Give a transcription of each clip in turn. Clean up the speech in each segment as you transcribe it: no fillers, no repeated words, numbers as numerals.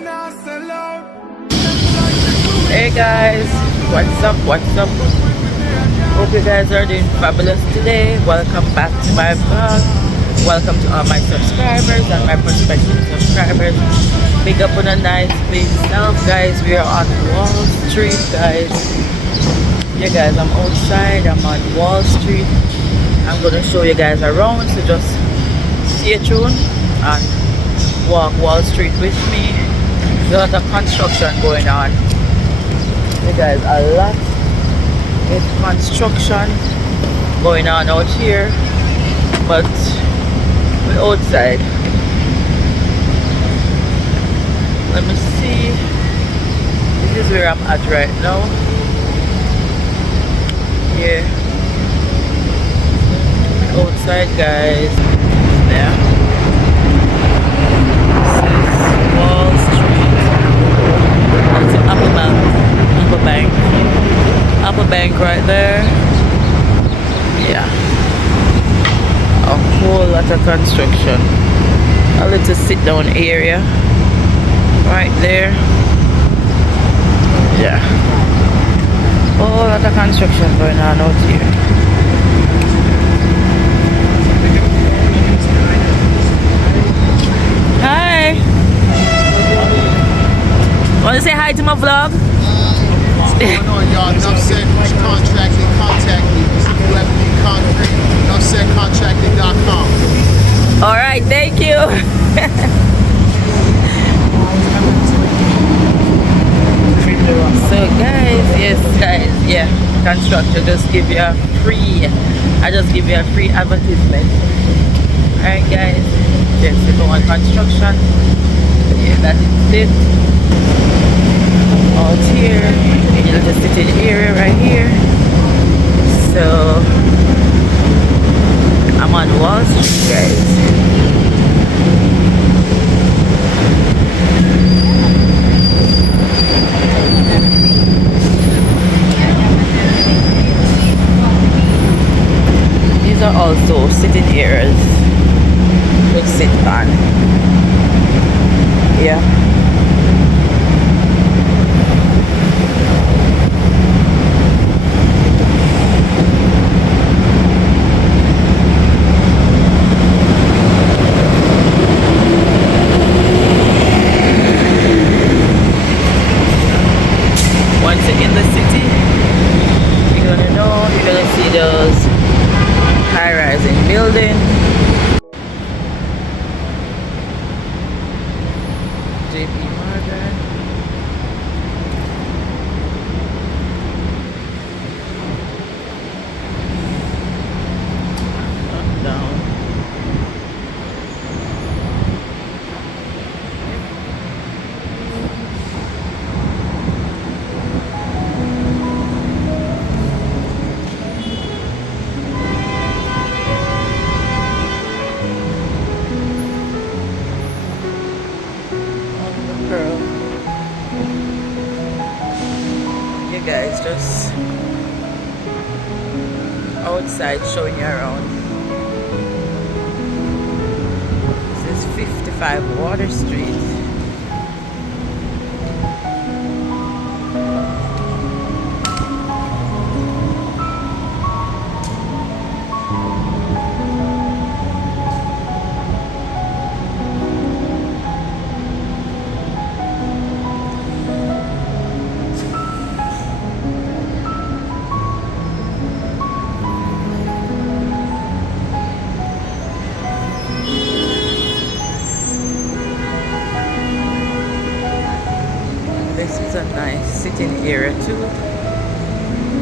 Hey guys, what's up? What's up? Hope you guys are doing fabulous today. Welcome back to my vlog. Welcome to all my subscribers and my prospective subscribers. Big up on a nice clean self, guys. We are on Wall Street, guys. Yeah, guys, I'm outside. I'm on Wall Street. I'm gonna show you guys around, so just stay tuned and walk Wall Street with me. There's a lot of construction going on. You guys, a lot of construction going on out here, but we're outside. Let me see. This is where I'm at right now. Yeah, we're outside, guys. There. This is Wall Street. That's the Apple Bank. Apple Bank right there. Yeah. A whole lot of construction. A little sit down area right there. Yeah. A whole lot of construction going on out here. Hi. Want to say hi to my vlog? What's going on, y'all? Enough said, contracting, contact me. If you ever need concrete, enoughsaidcontracting.com. Alright, thank you. So guys, yes guys, yeah, construction just give you a free, I just give you a free advertisement. Alright guys, yes, if you want construction, yeah, that is it. Out here, in a little sitting area right here. So I'm on Wall Street, guys. These are also sitting areas to sit on. Yeah. Once you're in the city, you're gonna know, you're gonna see those high-rising buildings. JP Morgan. Up, down. Girl, you guys just outside showing you around. This is 55 Water Street. This is a nice sitting area too,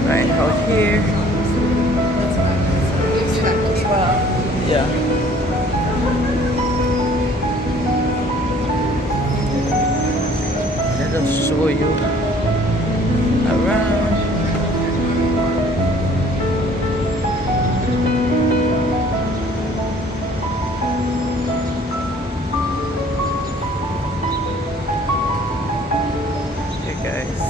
right out here. Yeah. Let us show you around. Guys,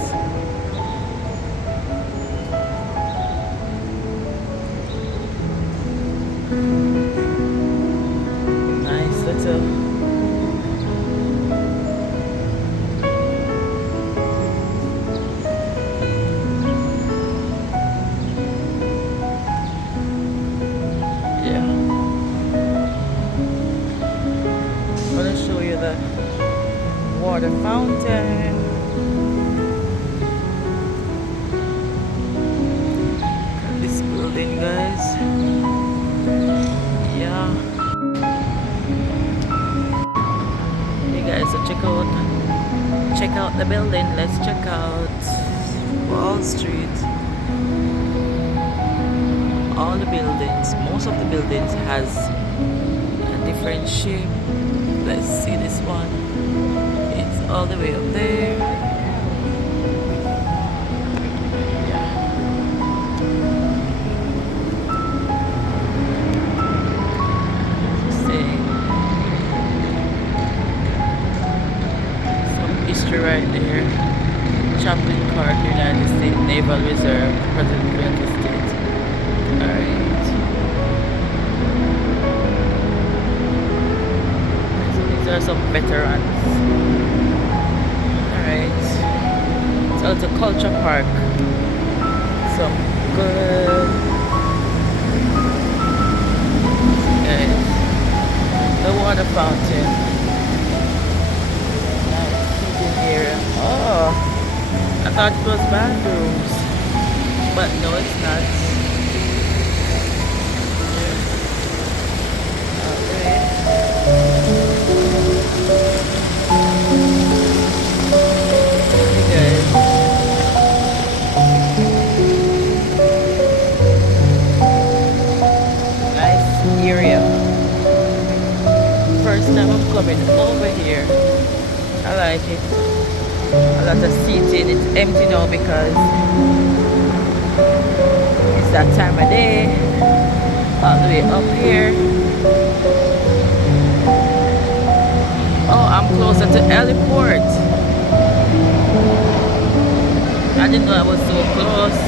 nice little the water fountain. This building, guys. Yeah. Hey guys, so check out the building. Let's check out Wall Street. All the buildings, most of the buildings has a different shape. Let's see this one. It's all the way up there. Yeah. See some history right there. Chaplain Park, United States Naval Reserve, President of the United States. Alright. So these are some veterans. Alright. So it's a culture park. Some good guys. The water fountain. Nice seating area. Oh, I thought it was bathrooms. But no, it's not. Area. First time I'm coming over here. I like it. A lot of seating. It's empty now because it's that time of day. All the way up here. Oh, I'm closer to Heliport. I didn't know I was so close.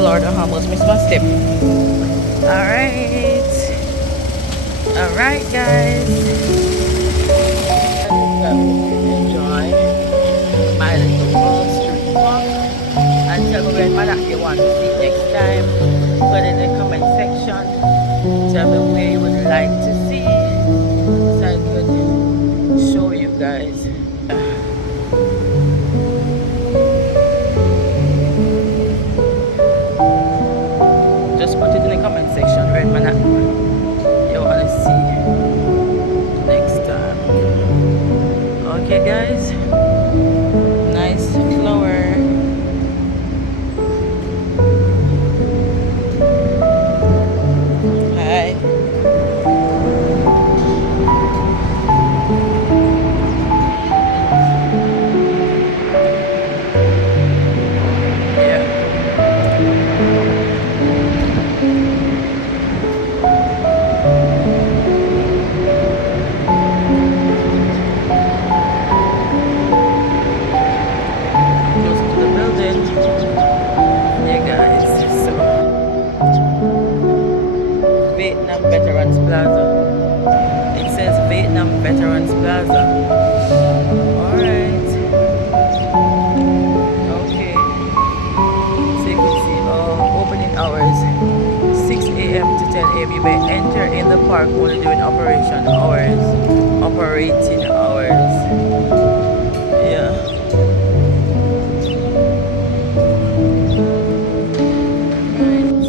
Lord, I almost missed my step. Alright guys, enjoy my little Wall Street walk, and tell me what you want to see next time. Put in the comment section, tell me where you would like to see, so I could show you guys. Just put it in the comment section where you want to see next time. Okay guys, nice flower. Hi. Veterans Plaza. Alright. Okay. So you can see opening hours 6 a.m. to 10 a.m. You may enter in the park only during operating hours. Yeah.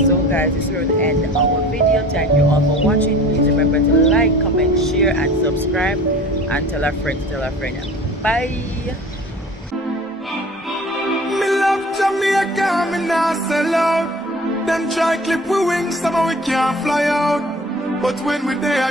So guys, this will end our video. Thank you all for watching. Please remember to like, comment, share and subscribe, and tell a friend. Bye. Me love Jamaica, me nah sell out. Them try clip we wings, somehow we can't fly out. But when we there